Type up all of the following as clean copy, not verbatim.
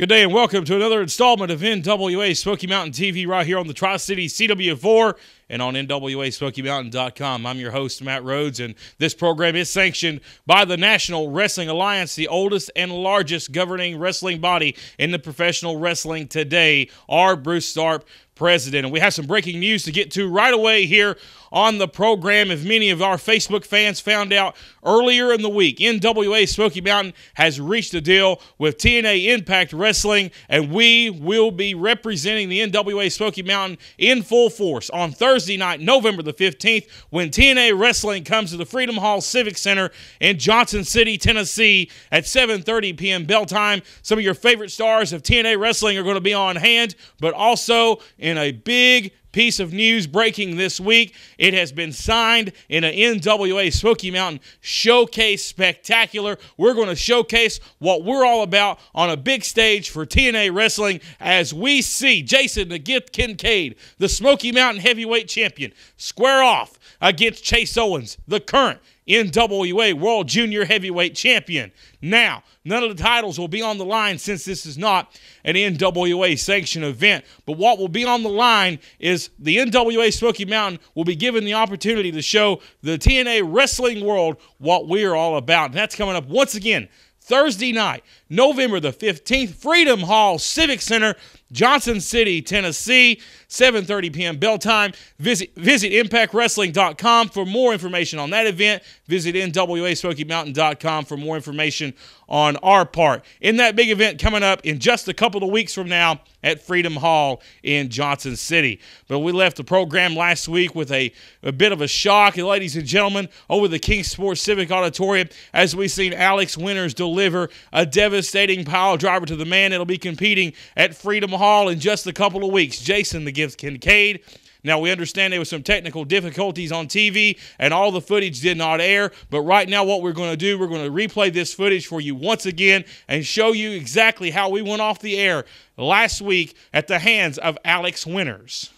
Good day and welcome to another installment of NWA Smoky Mountain TV right here on the Tri-City CW4 and on NWASmokyMountain.com. I'm your host, Matt Rhodes, and this program is sanctioned by the National Wrestling Alliance, the oldest and largest governing wrestling body in the professional wrestling today. Our Bruce Tharp, president. And we have some breaking news to get to right away here on the program. If many of our Facebook fans found out earlier in the week, NWA Smoky Mountain has reached a deal with TNA Impact Wrestling, and we will be representing the NWA Smoky Mountain in full force on Thursday night, November the 15th, when TNA Wrestling comes to the Freedom Hall Civic Center in Johnson City, Tennessee at 7:30 p.m. bell time. Some of your favorite stars of TNA Wrestling are going to be on hand, but also in a big piece of news breaking this week, it has been signed in an NWA Smoky Mountain Showcase Spectacular. We're going to showcase what we're all about on a big stage for TNA Wrestling as we see Jason the Gift Kincaid, the Smoky Mountain Heavyweight Champion, square off against Chase Owens, the current NWA World Junior Heavyweight Champion. Now, none of the titles will be on the line since this is not an NWA sanctioned event. But what will be on the line is the NWA Smoky Mountain will be given the opportunity to show the TNA wrestling world what we're all about. And that's coming up once again Thursday night, November the 15th, Freedom Hall Civic Center, Johnson City, Tennessee, 7:30 p.m. bell time. Visit ImpactWrestling.com for more information on that event. Visit NWASmokyMountain.com for more information on our part. In that big event coming up in just a couple of weeks from now at Freedom Hall in Johnson City. But we left the program last week with a bit of a shock, ladies and gentlemen, over the King Sports Civic Auditorium as we seen Alex Wyinners deliver a devastating pile driver to the man that'll be competing at Freedom Hall in just a couple of weeks, Jason the Gift Kincaid. Now, we understand there were some technical difficulties on TV, and all the footage did not air. But right now what we're going to do, we're going to replay this footage for you once again and show you exactly how we went off the air last week at the hands of Alex Wyinners.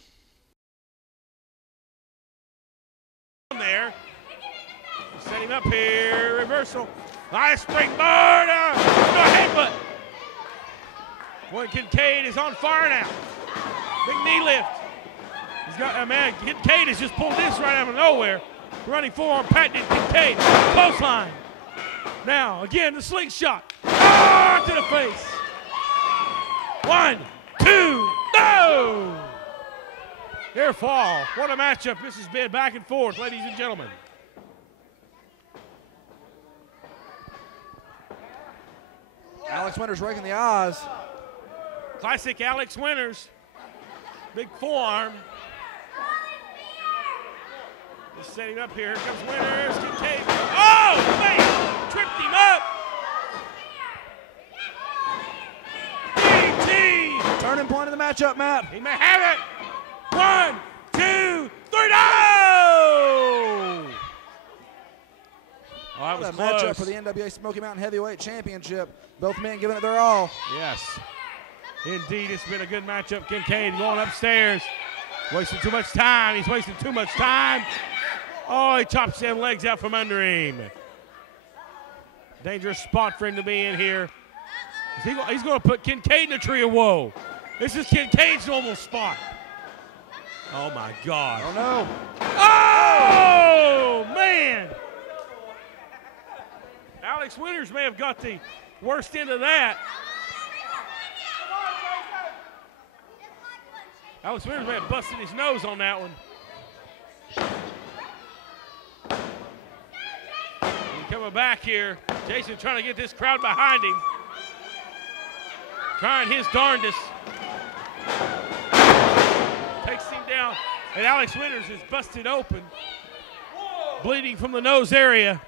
There. Set him up here. Reversal. Nice springboard. No headbutt. Boy, Kincaid is on fire now. Big knee lift. He's got, man, Kincaid has just pulled this right out of nowhere. Running forearm patented Kincaid. Clothesline. Now, again, the slingshot. Oh, to the face. 1, 2, no! Near fall. What a matchup this has been, back and forth, ladies and gentlemen. Alex Wyinners breaking the odds. Classic Alex Wyinners. Big forearm. Just setting up here. Here comes Wyinners. Kincaid. Oh, man! Tripped him up. DT. Turning point of the matchup, Matt. He may have it. 1, 2, 3, no! Oh, that was a close. Matchup for the NWA Smoky Mountain Heavyweight Championship. Both men giving it their all. Yes. Indeed, it's been a good matchup. Kincaid going upstairs. Wasting too much time. He's wasting too much time. Oh, he chops them legs out from under him. Dangerous spot for him to be in here. He's going to put Kincaid in a tree of woe. This is Kincaid's normal spot. Oh, my God. Oh, no. Oh, man. Alex Wyinners may have got the worst end of that. Alex Wyinners may have busted his nose on that one. And coming back here, Jason trying to get this crowd behind him. Trying his darndest. Takes him down, and Alex Wyinners is busted open. Bleeding from the nose area.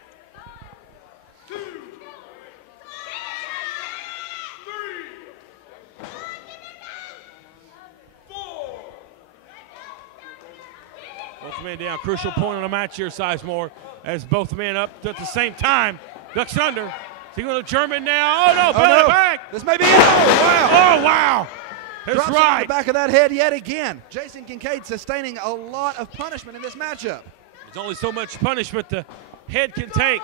Both men down. Crucial point on the match here, Sizemore, as both men up at the same time. Ducks under. Is he going to German now? Oh, no, belly back. This may be it. Oh, wow. Oh, wow. That's Drops right. on the back of that head yet again. Jason Kincaid sustaining a lot of punishment in this matchup. There's only so much punishment the head can take.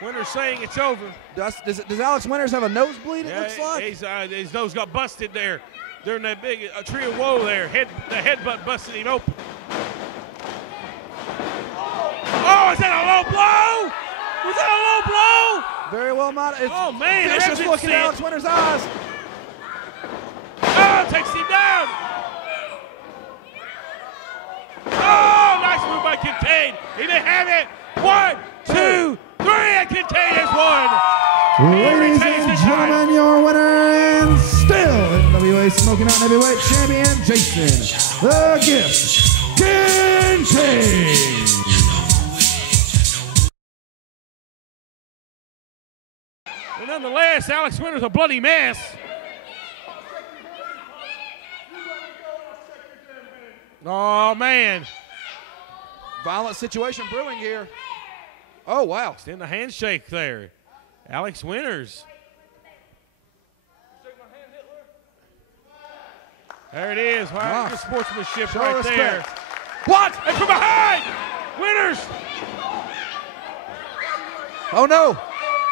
Wyinners saying it's over. Does Alex Wyinners have a nosebleed, it looks like? His nose got busted there during that big tree of woe there. The headbutt busted him open. Oh, is that a low blow? Was that a low blow? Very well not. Oh, man. Vicious look in Alex Wyinners' eyes. Oh, takes him down. Oh, nice move by Kincaid. He may have it. 1, 2, 3, and Kincaid has won. Ladies and gentlemen, your winner and still NWA Smoky Mountain Heavyweight Champion, Jason the Gift Kincaid. And nonetheless, Alex Wyinners a bloody mess. Oh, man. Violent situation brewing here. Oh, wow. Extend the handshake there. Alex Wyinners. There it is. Wow, good sportsmanship Show right respect. there. What? And from behind, Wyinners. Oh, no.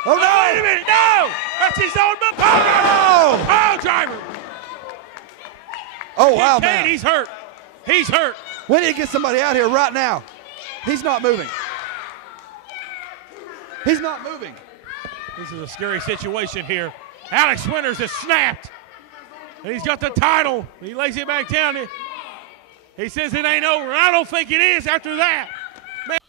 Oh, no. Wait a minute. No. That's his own pile driver. Pile driver. Oh, wow, Kincaid, man. he's hurt. He's hurt. We need to get somebody out here right now. He's not moving. He's not moving. This is a scary situation here. Alex Wyinners has snapped. And he's got the title. He lays it back down. He says it ain't over. I don't think it is after that. Man.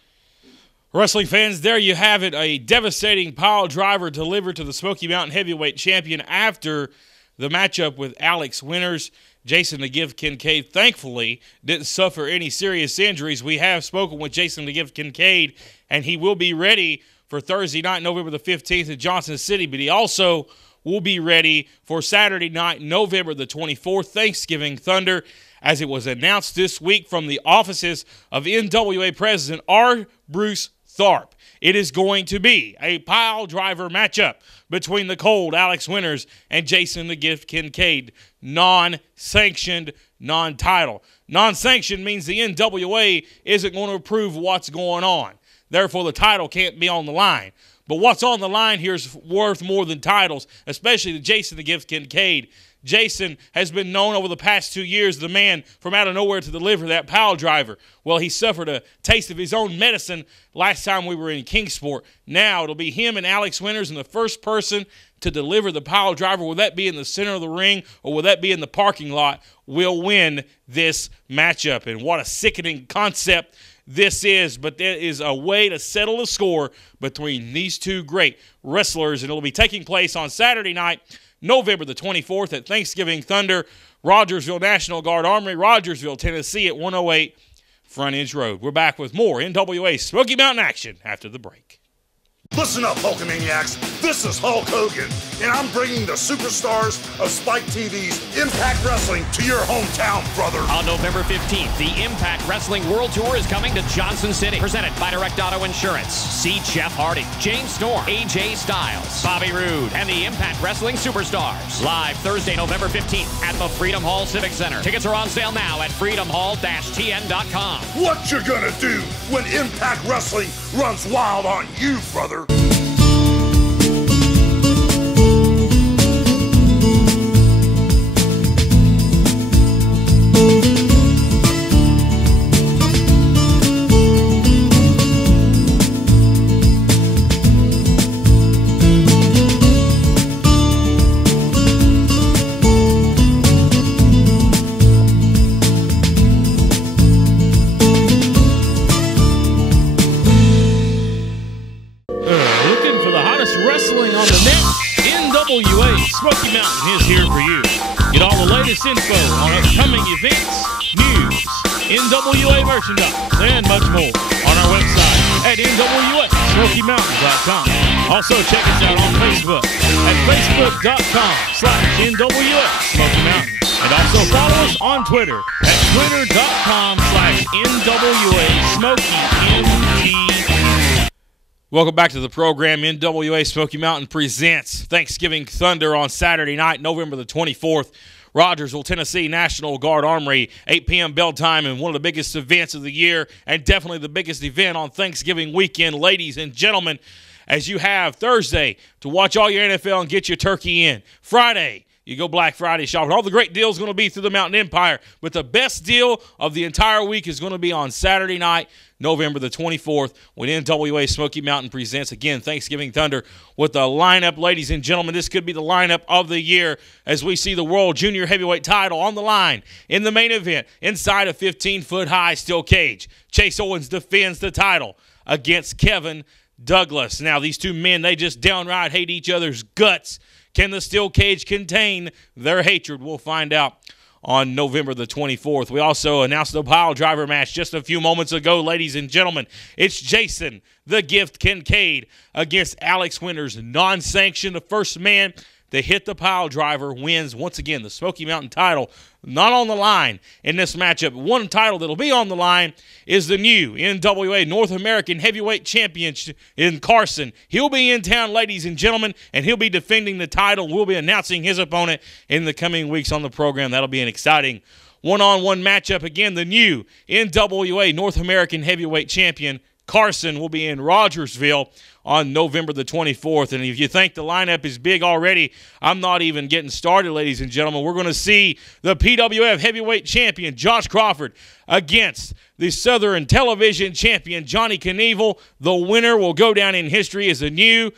Wrestling fans, there you have it. A devastating pile driver delivered to the Smoky Mountain Heavyweight Champion after the matchup with Alex Wyinners. Jason the Gift Kincaid, thankfully, didn't suffer any serious injuries. We have spoken with Jason the Gift Kincaid, and he will be ready for Thursday night, November the 15th in Johnson City, but he also will be ready for Saturday night, November the 24th, Thanksgiving Thunder, as it was announced this week from the offices of NWA President R. Bruce Tharp. It is going to be a pile driver matchup between the cold Alex Wyinners and Jason the Gift Kincaid. Non-sanctioned, non-title. Non-sanctioned means the NWA isn't going to approve what's going on. Therefore, the title can't be on the line. But what's on the line here is worth more than titles, especially to Jason the Gift Kincaid. Jason has been known over the past 2 years, the man from out of nowhere to deliver that pile driver. Well, he suffered a taste of his own medicine last time we were in Kingsport. Now it'll be him and Alex Wyinners, and the first person to deliver the pile driver, will that be in the center of the ring or will that be in the parking lot, will win this matchup. And what a sickening concept this is, but there is a way to settle the score between these two great wrestlers, and it'll be taking place on Saturday night, November the 24th at Thanksgiving Thunder, Rogersville National Guard Armory, Rogersville, Tennessee at 108 Frontage Road. We're back with more NWA Smoky Mountain action after the break. Listen up, Hulkamaniacs. This is Hulk Hogan, and I'm bringing the superstars of Spike TV's Impact Wrestling to your hometown, brother. On November 15th, the Impact Wrestling World Tour is coming to Johnson City. Presented by Direct Auto Insurance. See Jeff Hardy, James Storm, AJ Styles, Bobby Roode, and the Impact Wrestling Superstars. Live Thursday, November 15th at the Freedom Hall Civic Center. Tickets are on sale now at freedomhall-tn.com. What you gonna do when Impact Wrestling runs wild on you, brother? NWA Smoky Mountain is here for you. Get all the latest info on upcoming events, news, NWA merchandise, and much more on our website at NWASmokyMountain.com. Also, check us out on Facebook at Facebook.com/NWA Smoky Mountain. And also follow us on Twitter at Twitter.com/NWA Smoky MT. Welcome back to the program. NWA Smoky Mountain presents Thanksgiving Thunder on Saturday night, November the 24th. Rogersville, Tennessee, National Guard Armory, 8 p.m. bell time, and one of the biggest events of the year, and definitely the biggest event on Thanksgiving weekend, ladies and gentlemen. as you have Thursday to watch all your NFL and get your turkey in. Friday, you go Black Friday shopping. All the great deals going to be through the Mountain Empire, but the best deal of the entire week is going to be on Saturday night, November the 24th, when NWA Smoky Mountain presents, again, Thanksgiving Thunder with the lineup. Ladies and gentlemen, this could be the lineup of the year as we see the World Junior Heavyweight title on the line in the main event inside a 15-foot-high steel cage. Chase Owens defends the title against Kevin Douglas. Now, these two men, they just downright hate each other's guts. Can the steel cage contain their hatred? We'll find out on November the 24th. We also announced the pile driver match just a few moments ago, ladies and gentlemen. It's Jason, the Gift Kincaid, against Alex Wyinners, non-sanctioned. The first man to hit the pile driver wins, once again, the Smoky Mountain title. Not on the line in this matchup. One title that'll be on the line is the new NWA North American Heavyweight Champion in Carson. He'll be in town, ladies and gentlemen, and he'll be defending the title. We'll be announcing his opponent in the coming weeks on the program. That'll be an exciting one-on-one matchup. Again, the new NWA North American Heavyweight Champion Carson will be in Rogersville on November the 24th. And if you think the lineup is big already, I'm not even getting started, ladies and gentlemen. We're going to see the PWF Heavyweight Champion, Josh Crawford, against the Southern Television Champion, Johnny Knievel. The winner will go down in history as the new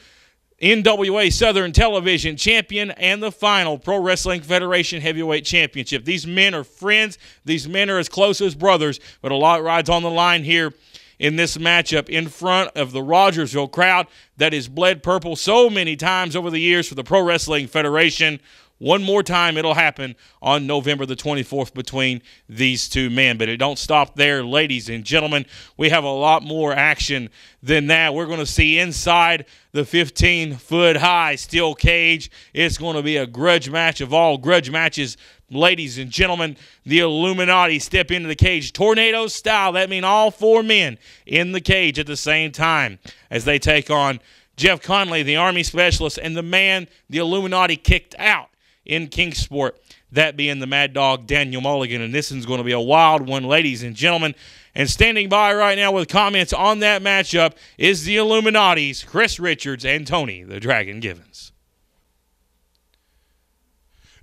NWA Southern Television Champion and the final Pro Wrestling Federation Heavyweight Championship. These men are friends. These men are as close as brothers, but a lot rides on the line here in this matchup in front of the Rogersville crowd that has bled purple so many times over the years for the Pro Wrestling Federation. One more time, it'll happen on November the 24th between these two men. But it don't stop there, ladies and gentlemen. We have a lot more action than that. We're going to see inside the 15-foot-high steel cage. It's going to be a grudge match of all grudge matches. Ladies and gentlemen, the Illuminati step into the cage tornado style. That means all four men in the cage at the same time as they take on Jeff Conley, the Army Specialist, and the man the Illuminati kicked out in Kingsport, that being the Mad Dog Daniel Mulligan. And this one's going to be a wild one, ladies and gentlemen. And standing by right now with comments on that matchup is the Illuminati's Chris Richards and Tony the Dragon Givens.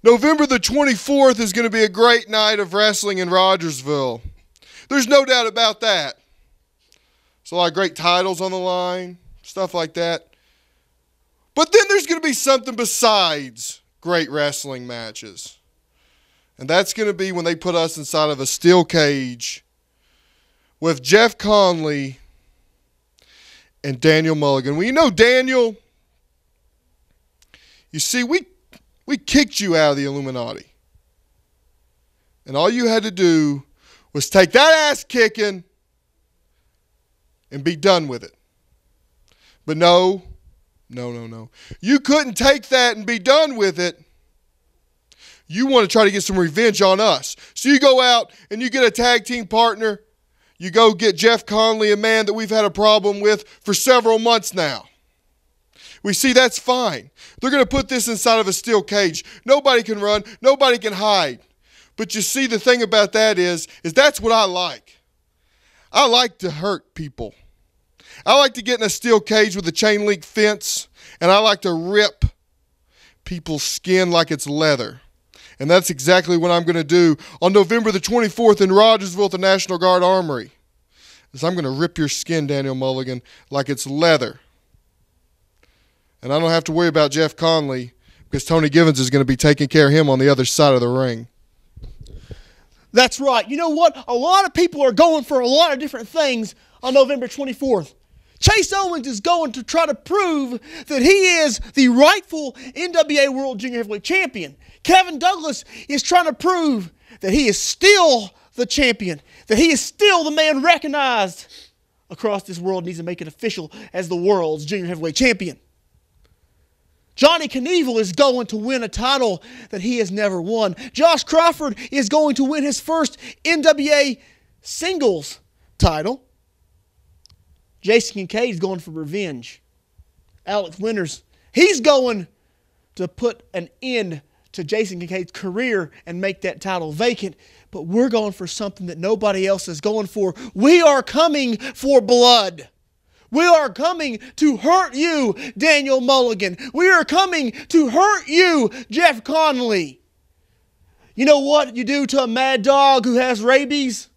November the 24th is going to be a great night of wrestling in Rogersville. There's no doubt about that. There's a lot of great titles on the line, stuff like that. But then there's going to be something besides great wrestling matches. And that's going to be when they put us inside of a steel cage with Jeff Conley and Daniel Mulligan. Well, you know, Daniel, you see, we kicked you out of the Illuminati. And all you had to do was take that ass kicking and be done with it. But no. You couldn't take that and be done with it. You want to try to get some revenge on us. So you go out and you get a tag team partner. You go get Jeff Conley, a man that we've had a problem with for several months now. We see that's fine. They're going to put this inside of a steel cage. Nobody can run. Nobody can hide. But you see, the thing about that is that's what I like. I like to hurt people. I like to get in a steel cage with a chain link fence, and I like to rip people's skin like it's leather. And that's exactly what I'm going to do on November the 24th in Rogersville at the National Guard Armory. Is I'm going to rip your skin, Daniel Mulligan, like it's leather. And I don't have to worry about Jeff Conley because Tony Givens is going to be taking care of him on the other side of the ring. That's right. You know what? A lot of people are going for a lot of different things on November 24th. Chase Owens is going to try to prove that he is the rightful NWA World Junior Heavyweight Champion. Kevin Douglas is trying to prove that he is still the champion, that he is still the man recognized across this world, needs to make it official as the world's Junior Heavyweight Champion. Johnny Knievel is going to win a title that he has never won. Josh Crawford is going to win his first NWA singles title. Jason Kincaid is going for revenge. Alex Wyinners, he's going to put an end to Jason Kincaid's career and make that title vacant. But we're going for something that nobody else is going for. We are coming for blood. We are coming to hurt you, Daniel Mulligan. We are coming to hurt you, Jeff Conley. You know what you do to a mad dog who has rabies?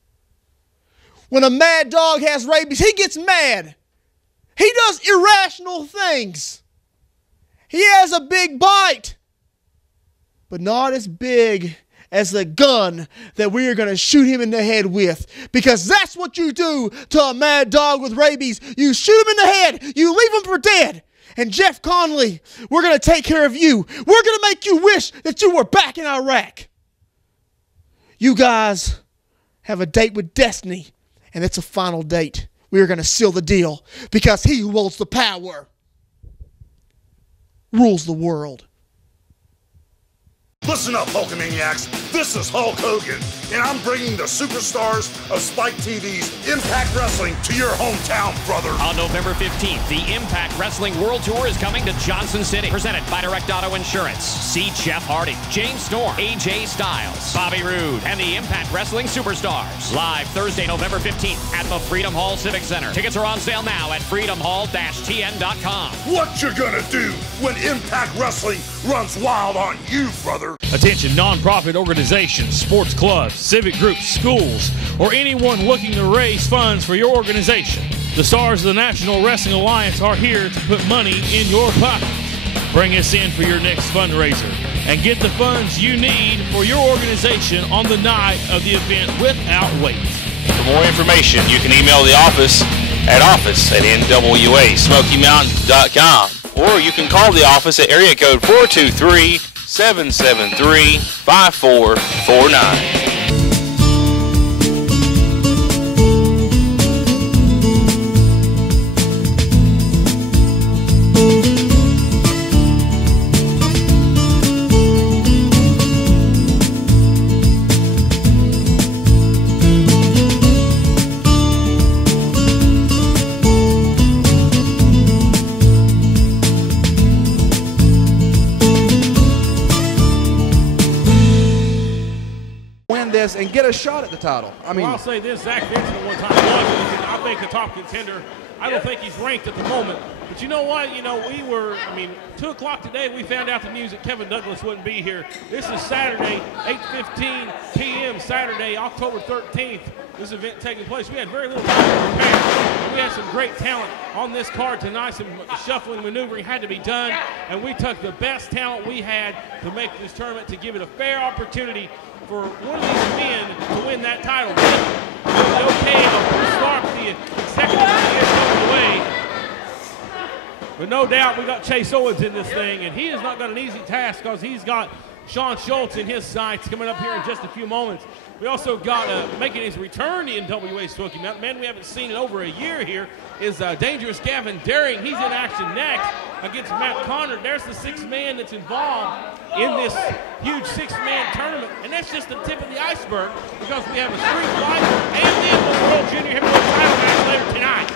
When a mad dog has rabies, he gets mad. He does irrational things. He has a big bite, but not as big as the gun that we are going to shoot him in the head with. Because that's what you do to a mad dog with rabies. You shoot him in the head. You leave him for dead. And Jeff Conley, we're going to take care of you. We're going to make you wish that you were back in Iraq. You guys have a date with destiny, and it's a final date. We are going to seal the deal because he who holds the power rules the world. Listen up, Hulkamaniacs. This is Hulk Hogan, and I'm bringing the superstars of Spike TV's Impact Wrestling to your hometown, brother. On November 15th, the Impact Wrestling World Tour is coming to Johnson City. Presented by Direct Auto Insurance. See Jeff Hardy, James Storm, AJ Styles, Bobby Roode, and the Impact Wrestling Superstars. Live Thursday, November 15th at the Freedom Hall Civic Center. Tickets are on sale now at freedomhall-tn.com. What you gonna do when Impact Wrestling runs wild on you, brother? Attention nonprofit organizations, sports clubs, civic groups, schools, or anyone looking to raise funds for your organization. The stars of the National Wrestling Alliance are here to put money in your pocket. Bring us in for your next fundraiser and get the funds you need for your organization on the night of the event without wait. For more information, you can email the office at office@NWASmokyMountain.com, or you can call the office at area code 423-773-5449. And get a shot at the title. I mean, well, I'll say this: Zack Vincent at one time was, I think, a top contender. I don't think he's ranked at the moment. But you know what? You know, 2 o'clock today, we found out the news that Kevin Douglas wouldn't be here. This is Saturday, 8:15 p.m., Saturday, October 13th. This event taking place. We had very little time to prepare. We had some great talent on this card tonight. Some shuffling, maneuvering had to be done, and we took the best talent we had to make this tournament to give it a fair opportunity for one of these men to win that title. Okay, to start the executive of the NWA. But no doubt we got Chase Owens in this thing, and he has not got an easy task because he's got Sean Schultz in his sights coming up here in just a few moments. We also got making his return to NWA Smoky Mountain. Man, we haven't seen in over a year here is Dangerous Gavin Daring. He's in action next against Matt Connor. There's the sixth man that's involved in this huge six-man tournament. And that's just the tip of the iceberg because we have a street fight and then the World Junior Heavyweight title match later tonight.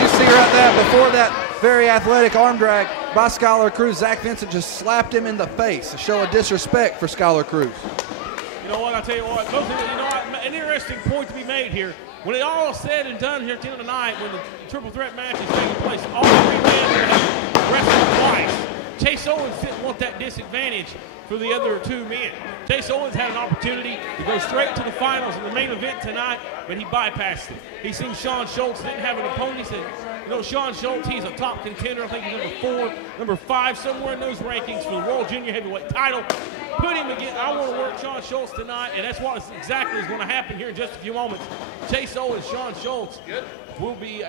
did you see right there before that very athletic arm drag by Skyler Cruz? Zack Vincent just slapped him in the face, a show of disrespect for Skyler Cruz. You know what, I tell you what, an interesting point to be made here. When it all is said and done here at the end of the night, when the triple threat match is taking place, all three men have wrestled twice. Chase Owens didn't want that disadvantage for the other two men. Chase Owens had an opportunity to go straight to the finals in the main event tonight, but he bypassed it. He seen Sean Schultz didn't have an opponent. He said, you know, Sean Schultz, he's a top contender. I think he's number 4, number 5, somewhere in those rankings for the World Junior Heavyweight title. Put him again. I want to work Sean Schultz tonight, and that's what exactly is going to happen here in just a few moments. Chase Owens, Sean Schultz will be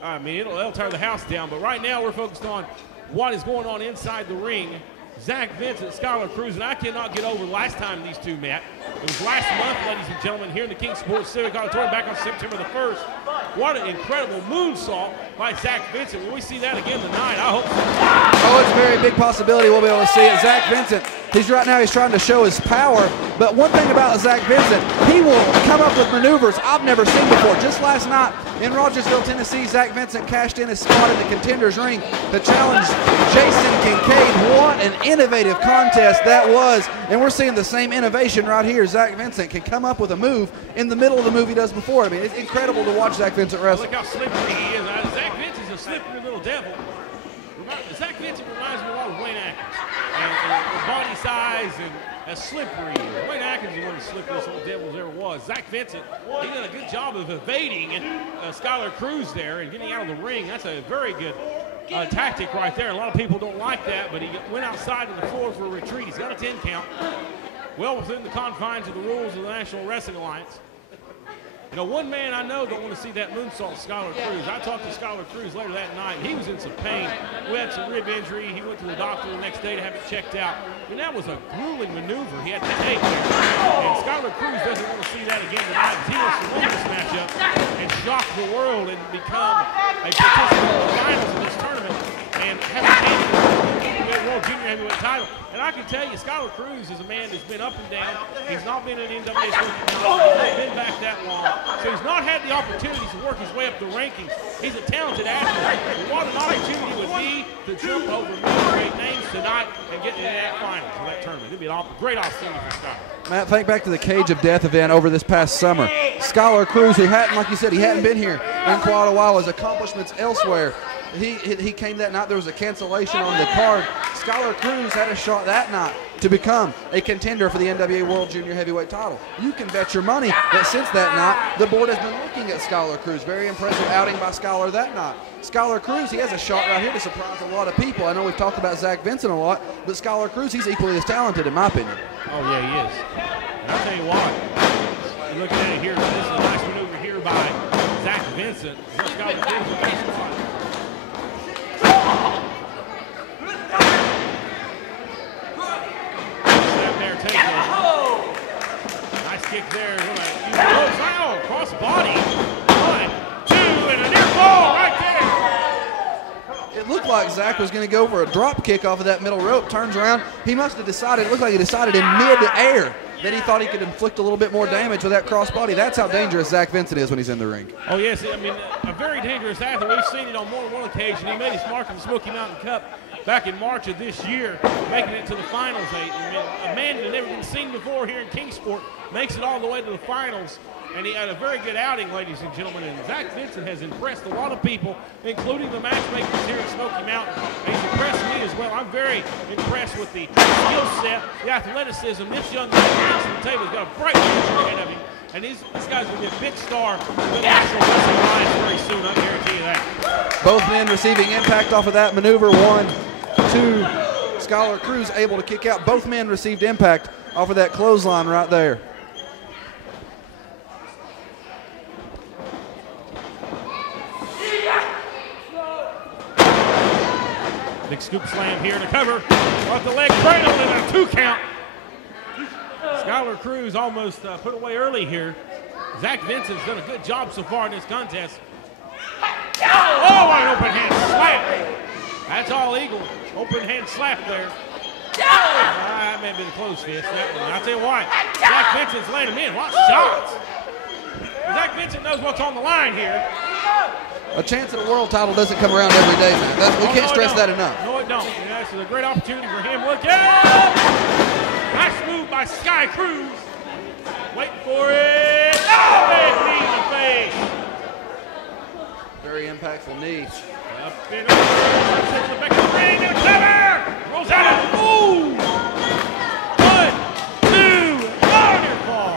they'll tear the house down, but right now we're focused on what is going on inside the ring. Zack Vincent, Skyler Cruz, and I cannot get over the last time these two met. It was last month, ladies and gentlemen, here in the King Sports Civic Auditorium back on September the 1st. What an incredible moonsault by Zack Vincent. Will we see that again tonight? I hope so. Oh, it's a very big possibility we'll be able to see it. Zack Vincent, he's trying to show his power, but one thing about Zack Vincent, he will come up with maneuvers I've never seen before. Just last night in Rogersville, Tennessee, Zack Vincent cashed in his spot in the Contenders ring to challenge Jason Kincaid. What an innovative contest that was, and we're seeing the same innovation right here. Zack Vincent can come up with a move in the middle of the move he does before. I mean, it's incredible to watch Zack Vincent wrestle. Look how slippery he is. Zack Vincent's a slippery little devil. Zack Vincent reminds me a lot of Wayne Atkins. And body size and as slippery. Wayne Atkins is one of the slipperiest little devils there was. Zack Vincent, he did a good job of evading Skyler Cruz there and getting out of the ring. That's a very good tactic right there. A lot of people don't like that, but he went outside of the floor for a retreat. He's got a 10 count. Well within the confines of the rules of the National Wrestling Alliance. You know, one man I know don't want to see that moonsault, Skyler Cruz. I talked to Skyler Cruz later that night. He was in some pain. We had some rib injury. He went to the doctor the next day to have it checked out. And that was a grueling maneuver he had to take there. And Skyler Cruz doesn't want to see that again tonight because he wants to win this matchup and shock the world and become a participant in the finals of this tournament and have a chance to win the World Junior Heavyweight title. And I can tell you, Skyler Cruz is a man that's been up and down. He's not been in NWA Smoky. He's not been back that long. So he's not had the opportunities to work his way up the rankings. He's a talented athlete. But what an opportunity would be to jump over great names tonight and get into that finals of that tournament. It'd be a great opportunity for Skyler. Matt, think back to the Cage of Death event over this past summer. Skyler Cruz, who hadn't, like you said, he hadn't been here in quite a while, his accomplishments elsewhere. He came that night. There was a cancellation on the card. Skyler Cruz had a shot that night to become a contender for the NWA World Junior Heavyweight title. You can bet your money that since that night, the board has been looking at Skyler Cruz. Very impressive outing by Skyler that night. Skyler Cruz, he has a shot right here to surprise a lot of people. I know we've talked about Zack Vincent a lot, but Skyler Cruz, he's equally as talented in my opinion. Oh, yeah, he is. And I'll tell you what, you're looking at it here, this is a nice maneuver here by Zack Vincent. Skyler Cruz with that spot. Nice kick there. Oh, cross body. 1, 2, and a near fall right there. It looked like Zack was going to go for a drop kick off of that middle rope. Turns around. He must have decided, it looked like he decided in mid-air that he thought he could inflict a little bit more damage with that cross body. That's how dangerous Zack Vincent is when he's in the ring. Oh, yes. I mean, a very dangerous athlete. We've seen it on more than one occasion. He made his mark in the Smoky Mountain Cup back in March of this year, making it to the finals. A man that had never been seen before here in Kingsport makes it all the way to the finals. And he had a very good outing, ladies and gentlemen. And Zack Vincent has impressed a lot of people, including the matchmakers here at Smoky Mountain. And he's impressed me as well. I'm very impressed with the skill set, the athleticism. This young man brings to the table. He's got a bright future ahead of him. And this guy's going to be a big star in the National Wrestling Alliance very soon. I guarantee you that. Both men receiving impact off of that maneuver. 1, 2. Skyler Cruz able to kick out. Both men received impact off of that clothesline right there. Big scoop slam here to cover. Off the leg cradle and a 2 count. Skyler Cruz almost put away early here. Zack Vincent's done a good job so far in this contest. Oh, an open hand slap. That's all eagle. Open hand slap there. That may be the close fist. I'll tell you what, Zack Vincent's laying him in. What shots. Zack Vincent knows what's on the line here. A chance at a world title doesn't come around every day, man. We can't stress that enough. No, it don't. And this is a great opportunity for him. Look out! Nice move by Sky Cruz. Waiting for it. Oh, big knee in the face. Very impactful knee. Up in the back of the ring and a cover. Rolls out. Ooh. 1, 2, wonderful.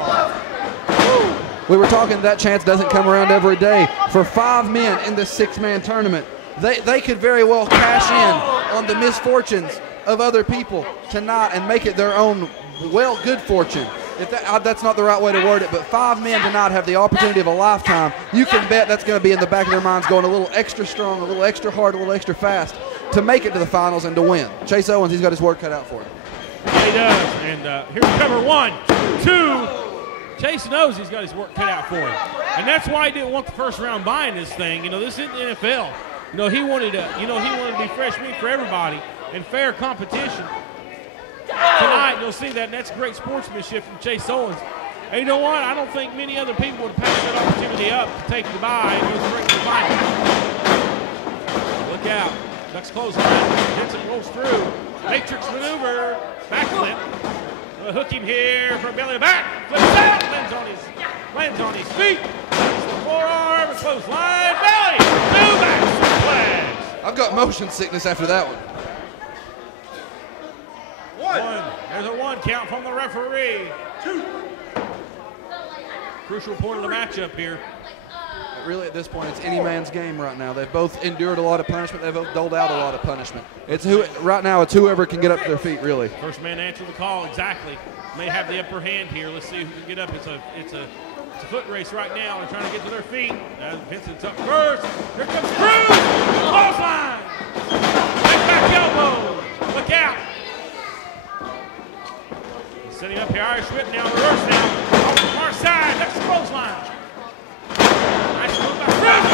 We were talking that chance doesn't come around every day. For 5 men in this 6-man tournament, they could very well cash in on the misfortunes of other people tonight and make it their own, well, good fortune. If that's not the right way to word it, but 5 men tonight have the opportunity of a lifetime. You can bet that's going to be in the back of their minds going a little extra strong, a little extra hard, a little extra fast to make it to the finals and to win. Chase Owens, he's got his work cut out for him. Yeah, he does. And here's cover 1, 2. Chase knows he's got his work cut out for him. And that's why he didn't want the first round bye in this thing. You know, this isn't the NFL. You know, he wanted to be fresh meat for everybody and fair competition. Tonight, you'll see that, and that's great sportsmanship from Chase Owens. And you know what? I don't think many other people would pass that opportunity up to take the bye and go straight to the final. Look out. Ducks close line. Vincent rolls through. Matrix maneuver. Backflip. We'll hook him here from belly to back. Flips out. Lands on his feet. The forearm. Close line. Belly. 2 back. Play. I've got motion sickness after that one. One. There's a 1 count from the referee. 2. Crucial point of the matchup here. Really, at this point, it's any man's game right now. They've both endured a lot of punishment. They've both doled out a lot of punishment. Right now, it's whoever can get up to their feet, really. First man to answer the call, exactly. May have the upper hand here. Let's see who can get up. It's a foot race right now. They're trying to get to their feet. Vincent's up first. Here comes Cruz. Clothesline. Back elbow. Look out. Setting up here, Irish whip now, reverse now. Off the far side, that's the clothesline. Nice move by Cruz.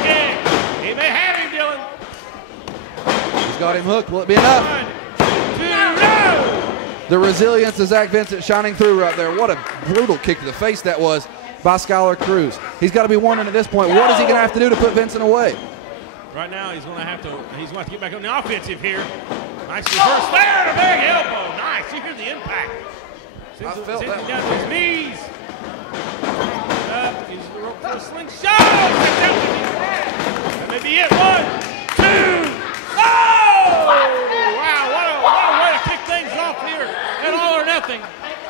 Okay. He may have him, Dylan. He's got him hooked. Will it be enough? 1, 2, no. The resilience of Zack Vincent shining through right there. What a brutal kick to the face that was by Skyler Cruz. He's got to be wondering at this point, what is he going to have to do to put Vincent away? Right now, he's going to have to get back on the offensive here. Nice reverse there and a big elbow. Nice. You hear the impact. I felt Sends that him down to his knees. Up. He's for a slingshot. That may be it. 1, 2. Oh! Wow, what a way to kick things off here at All or Nothing.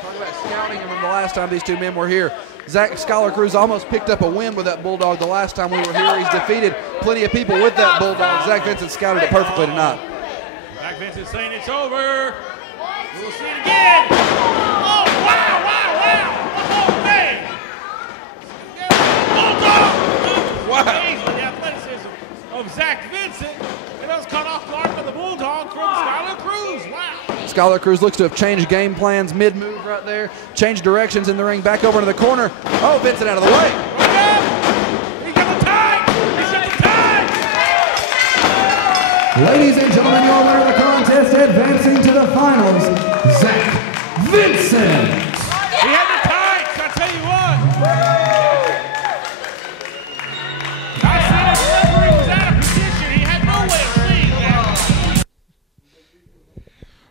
Talking about scouting him from the last time these two men were here. Skyler Cruz almost picked up a win with that Bulldog the last time we were here. He's defeated plenty of people with that Bulldog. Zack Vincent scouted it perfectly tonight. Zack Vincent saying it's over. We'll see it again. Oh, wow. The whole thing. Bulldog. Wow. Amazing the athleticism of Zack Vincent. And that was caught off guard by the Bulldog from Skyler Cruz. Wow. Skyler Cruz looks to have changed game plans mid-move right there. Changed directions in the ring, back over to the corner. Oh, Vincent out of the way. He's got the time. Ladies and gentlemen, your winner of the contest, advancing to the finals, Zack Vincent. He had the tights, I tell you what. I said his referee was out of position. He had no way of seeing that.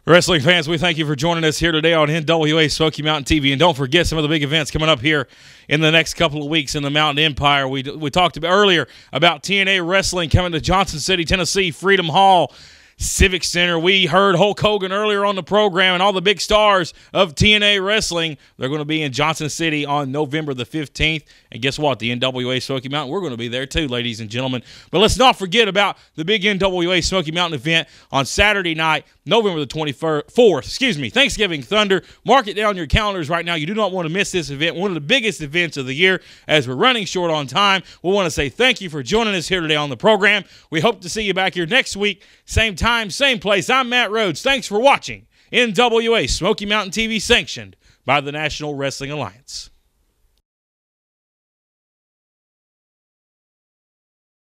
Wrestling fans, we thank you for joining us here today on NWA Smoky Mountain TV. And don't forget some of the big events coming up here in the next couple of weeks in the Mountain Empire. We talked earlier about TNA Wrestling coming to Johnson City, Tennessee, Freedom Hall, Civic Center. We heard Hulk Hogan earlier on the program, and all the big stars of TNA Wrestling. They're going to be in Johnson City on November the 15th. And guess what? The NWA Smoky Mountain, we're going to be there too, ladies and gentlemen. But let's not forget about the big NWA Smoky Mountain event on Saturday night, November the 4th. Thanksgiving Thunder. Mark it down your calendars right now. You do not want to miss this event, one of the biggest events of the year. As we're running short on time, we want to say thank you for joining us here today on the program. We hope to see you back here next week, same time, same place. I'm Matt Rhodes. Thanks for watching NWA Smoky Mountain TV, sanctioned by the National Wrestling Alliance.